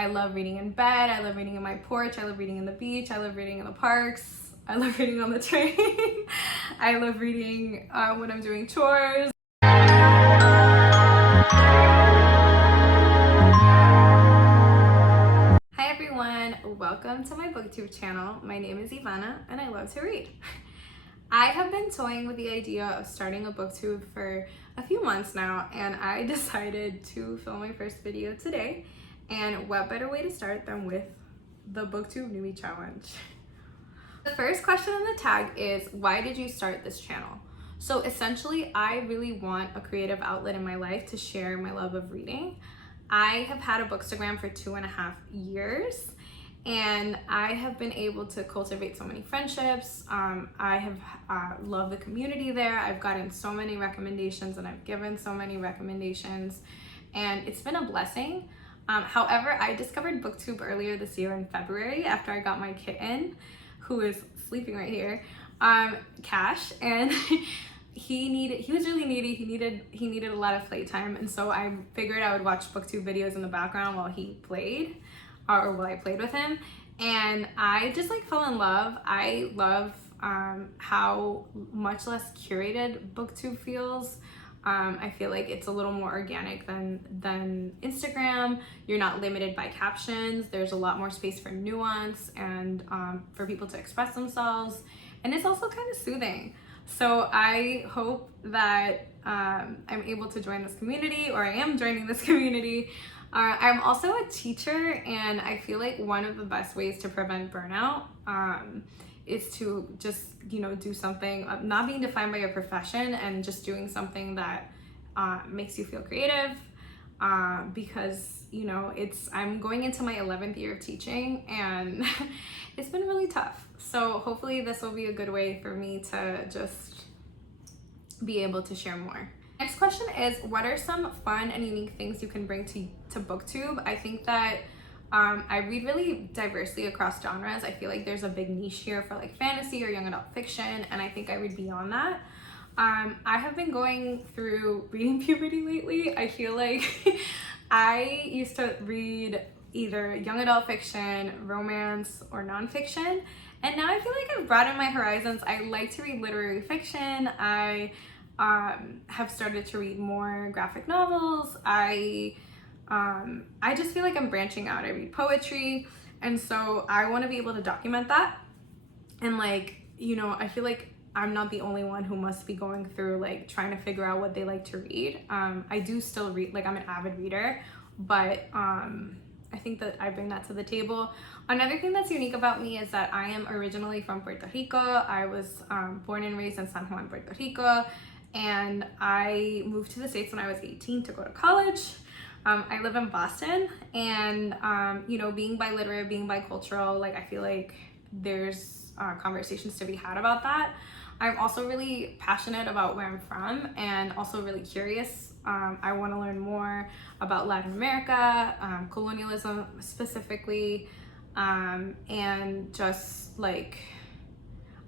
I love reading in bed, I love reading in my porch, I love reading in the beach, I love reading in the parks, I love reading on the train, I love reading when I'm doing chores. Hi everyone, welcome to my booktube channel. My name is Ivana and I love to read. I have been toying with the idea of starting a booktube for a few months now, and I decided to film my first video today. And what better way to start than with the Booktube Newbie Challenge. The first question in the tag is, why did you start this channel? So essentially, I really want a creative outlet in my life to share my love of reading. I have had a Bookstagram for 2.5 years, and I have been able to cultivate so many friendships. I have loved the community there. I've gotten so many recommendations and I've given so many recommendations, and it's been a blessing. However, I discovered Booktube earlier this year in February after I got my kitten, who is sleeping right here, Cash, and he was really needy. He needed a lot of playtime, and so I figured I would watch Booktube videos in the background while he played, or while I played with him, and I just like fell in love. I love how much less curated Booktube feels. I feel like it's a little more organic than Instagram. You're not limited by captions. There's a lot more space for nuance and for people to express themselves, and it's also kind of soothing. So I hope that I'm able to join this community, or I am joining this community. I'm also a teacher, and I feel like one of the best ways to prevent burnout is to just, do something, not being defined by your profession, and just doing something that makes you feel creative, because, I'm going into my 11th year of teaching, and it's been really tough. So hopefully this will be a good way for me to just be able to share more. Next question is, what are some fun and unique things you can bring to Booktube? I think that I read really diversely across genres. I feel like there's a big niche here for like fantasy or young adult fiction, and I think I read beyond that. I have been going through reading puberty lately. I feel like I used to read either young adult fiction, romance, or nonfiction, and now I feel like I've broadened my horizons. I like to read literary fiction. I have started to read more graphic novels. I just feel like I'm branching out. I read poetry, and so I want to be able to document that. And I feel like I'm not the only one who must be going through trying to figure out what they like to read. I do still read, I'm an avid reader, but I think that I bring that to the table. Another thing that's unique about me is that I am originally from Puerto Rico. I was born and raised in San Juan, Puerto Rico, and I moved to the States when I was 18 to go to college. I live in Boston, and being biliterate, being bicultural, I feel like there's conversations to be had about that. I'm also really passionate about where I'm from, and also really curious. I want to learn more about Latin America, colonialism specifically, and just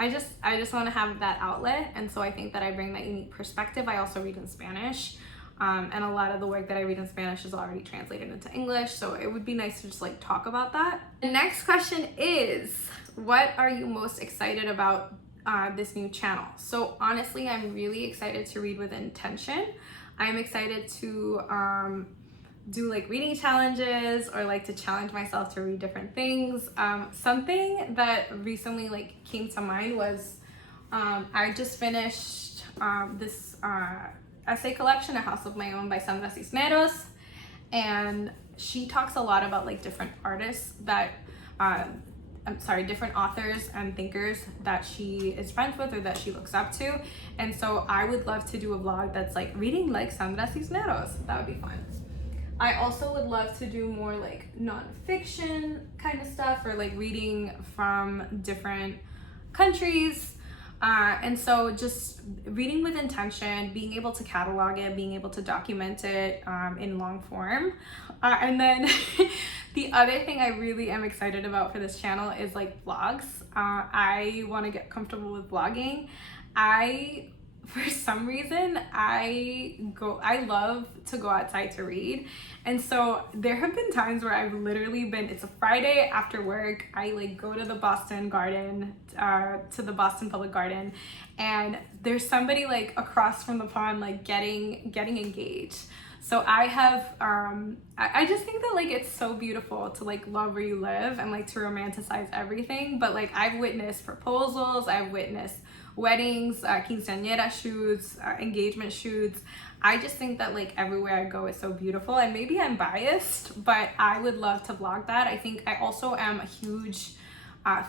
I just want to have that outlet, and so I think that I bring that unique perspective. I also read in Spanish, and a lot of the work that I read in Spanish is already translated into English, so it would be nice to just talk about that. The next question is, what are you most excited about this new channel? So honestly, I'm really excited to read with intention. I'm excited to do reading challenges, or to challenge myself to read different things. Something that recently came to mind was I just finished this essay collection, A House of My Own by Sandra Cisneros, and she talks a lot about different artists that different authors and thinkers that she is friends with or that she looks up to. And so I would love to do a vlog that's reading like Sandra Cisneros. That would be fun. I also would love to do more nonfiction kind of stuff, or reading from different countries. And so just reading with intention, being able to catalog it, being able to document it in long form. And then the other thing I really am excited about for this channel is vlogs. I want to get comfortable with vlogging. I for some reason, I love to go outside to read. And so there have been times where I've literally been, it's a Friday after work, I like go to the Boston Garden, to the Boston Public Garden, and there's somebody like across from the pond, like getting engaged. So I have, I just think that like it's so beautiful to like love where you live and like to romanticize everything. But like I've witnessed proposals, I've witnessed weddings, quinceañera shoots, engagement shoots. I just think that like everywhere I go is so beautiful, and maybe I'm biased, but I would love to vlog that. I think I also am a huge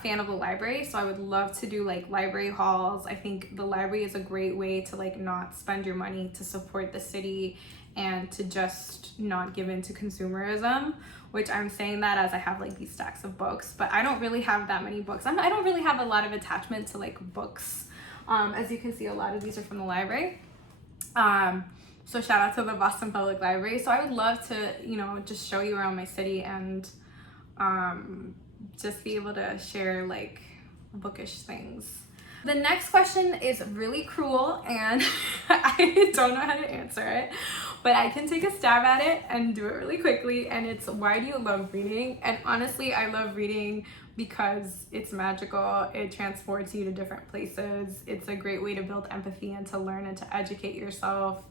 fan of the library, so I would love to do like library hauls. I think the library is a great way to like not spend your money, to support the city, and to just not give in to consumerism, which I'm saying that as I have like these stacks of books, but I don't really have that many books. I don't really have a lot of attachment to like books. As you can see, a lot of these are from the library. So shout out to the Boston Public Library. So I would love to, you know, just show you around my city and just be able to share like bookish things. The next question is really cruel and I don't know how to answer it, but I can take a stab at it and do it really quickly. And it's, why do you love reading? And honestly, I love reading because it's magical. It transports you to different places. It's a great way to build empathy and to learn and to educate yourself.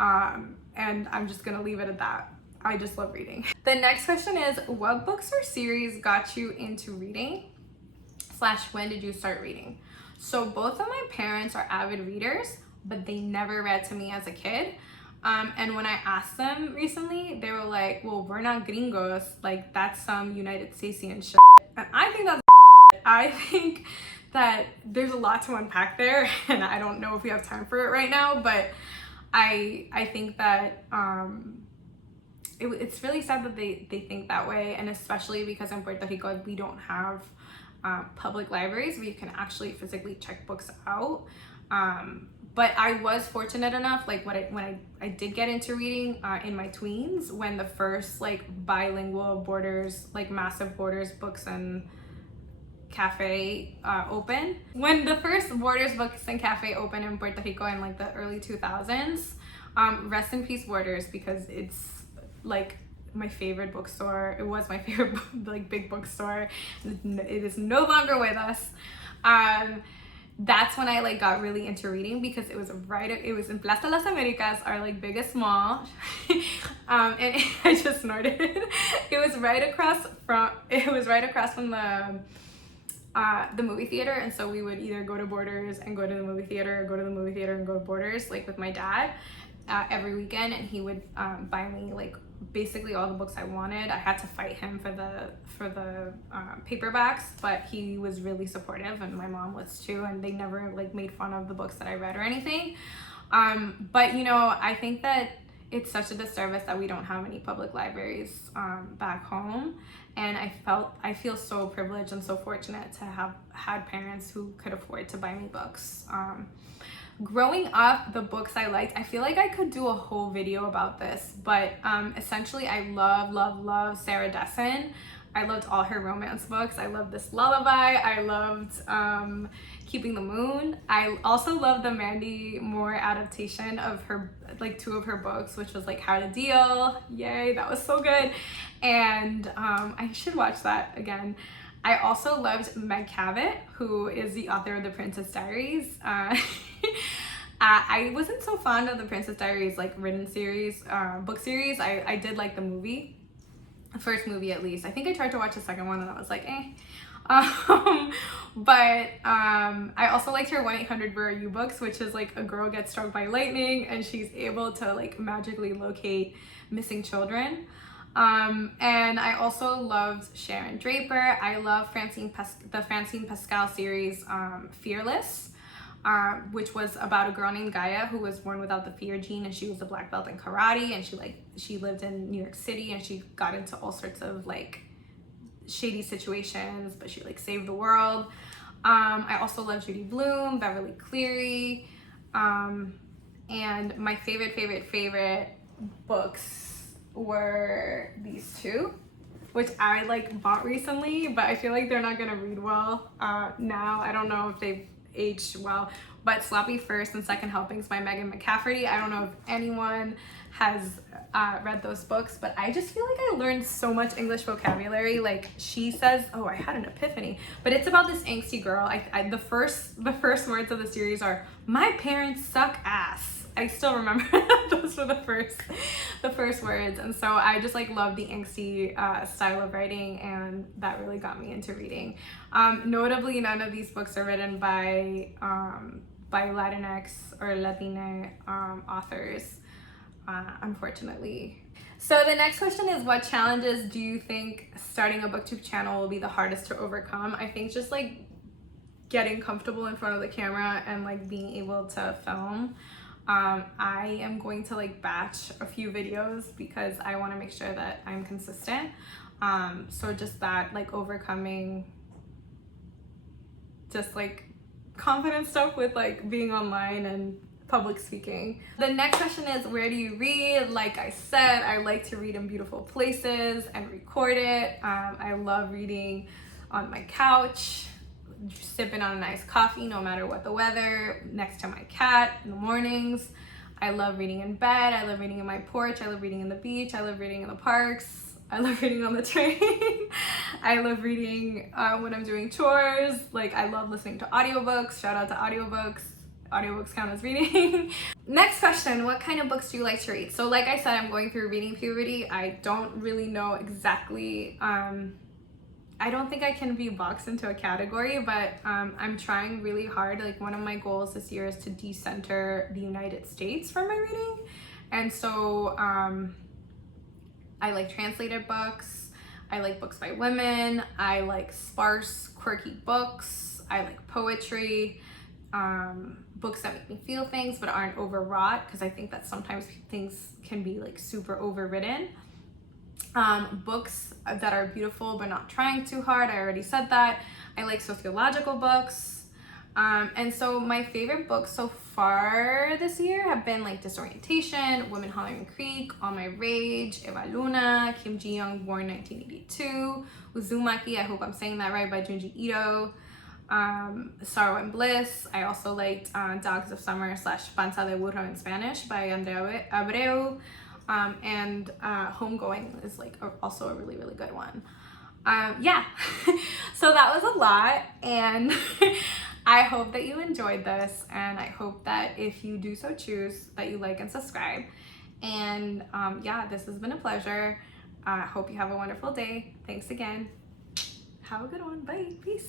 And I'm just gonna leave it at that. I just love reading. The next question is, what books or series got you into reading? / when did you start reading? So both of my parents are avid readers, but they never read to me as a kid. And when I asked them recently, they were like, well, we're not gringos, like that's some United Statesian shit. And I think that's I think that there's a lot to unpack there, and I don't know if we have time for it right now, but I think that it's really sad that they think that way, and especially because in Puerto Rico we don't have public libraries where you can actually physically check books out. But I was fortunate enough, like when I did get into reading in my tweens, when the first like bilingual Borders, like massive Borders books and cafe opened. When the first Borders books and cafe opened in Puerto Rico in like the early 2000s, rest in peace Borders, because it's like my favorite bookstore. It was my favorite like big bookstore. It is no longer with us. That's when I like got really into reading, because it was in Plaza Las Americas, our like biggest mall. And I just snorted. It was right across from the movie theater, and so we would either go to Borders and go to the movie theater, or go to the movie theater and go to Borders, like with my dad every weekend, and he would buy me like basically all the books I wanted. I had to fight him for the paperbacks, but he was really supportive, and my mom was too, and they never like made fun of the books that I read or anything. But you know, I think that it's such a disservice that we don't have any public libraries back home, and I feel so privileged and so fortunate to have had parents who could afford to buy me books. Growing up, the books I liked, I feel like I could do a whole video about this, but essentially I love Sarah Dessen. I loved all her romance books. I loved This Lullaby. I loved Keeping the Moon. I also loved the Mandy Moore adaptation of her, like 2 of her books, which was like How to Deal. Yay, that was so good. And I should watch that again. I also loved Meg Cabot, who is the author of The Princess Diaries. I wasn't so fond of The Princess Diaries like written series, book series. I did like the movie, the first movie at least. I think I tried to watch the second one and I was like, eh. But I also liked her 1-800 Where Are You books, which is like a girl gets struck by lightning and she's able to like magically locate missing children. And I also loved Sharon Draper. I love the Francine Pascal series, Fearless, which was about a girl named Gaia who was born without the fear gene, and she was a black belt in karate, and she lived in New York City, and she got into all sorts of like shady situations, but she like saved the world. I also love Judy Blume, Beverly Cleary, and my favorite books were these 2, which I like bought recently, but I feel like they're not gonna read well now. I don't know well, but Sloppy First and Second Helpings by Megan McCafferty. I don't know if anyone has read those books, but I just feel like I learned so much English vocabulary. Like she says, oh, I had an epiphany, but it's about this angsty girl. The first words of the series are, my parents suck ass. I still remember those were the first words, and so I just like love the angsty style of writing, and that really got me into reading. Notably, none of these books are written by Latinx or Latina authors, unfortunately. So the next question is, what challenges do you think starting a booktube channel will be the hardest to overcome? I think just like getting comfortable in front of the camera and like being able to film. I am going to like batch a few videos because I want to make sure that I'm consistent. So just that, like overcoming just like confidence stuff with like being online and public speaking. The next question is, where do you read? Like I said, I like to read in beautiful places and record it. I love reading on my couch, sipping on a nice coffee no matter what the weather, next to my cat in the mornings. I love reading in bed. I love reading in my porch. I love reading in the beach. I love reading in the parks. I love reading on the train. I love reading when I'm doing chores. Like I love listening to audiobooks. Shout out to audiobooks. Audiobooks count as reading. Next question, what kind of books do you like to read? So like I said, I'm going through reading puberty. I don't really know exactly, I don't think I can be boxed into a category, but I'm trying really hard. Like one of my goals this year is to decenter the United States from my reading. And so I like translated books. I like books by women. I like sparse, quirky books. I like poetry. Books that make me feel things but aren't overwrought, because I think that sometimes things can be like super overwritten. Books that are beautiful but not trying too hard. I already said that. I like sociological books. And so my favorite books so far this year have been like Disorientation, Women Hollering Creek, All My Rage, Eva Luna, Kim Ji-young, Born 1982, Uzumaki, I hope I'm saying that right, by Junji Ito, Sorrow and Bliss. I also liked Dogs of Summer / Panza de Burro in Spanish by Andrea Abreu. And Homegoing is like also a really, really good one. Yeah, so that was a lot, and I hope that you enjoyed this, and I hope that if you do so choose that you like and subscribe. And yeah, this has been a pleasure. Hope you have a wonderful day. Thanks again. Have a good one. Bye. Peace.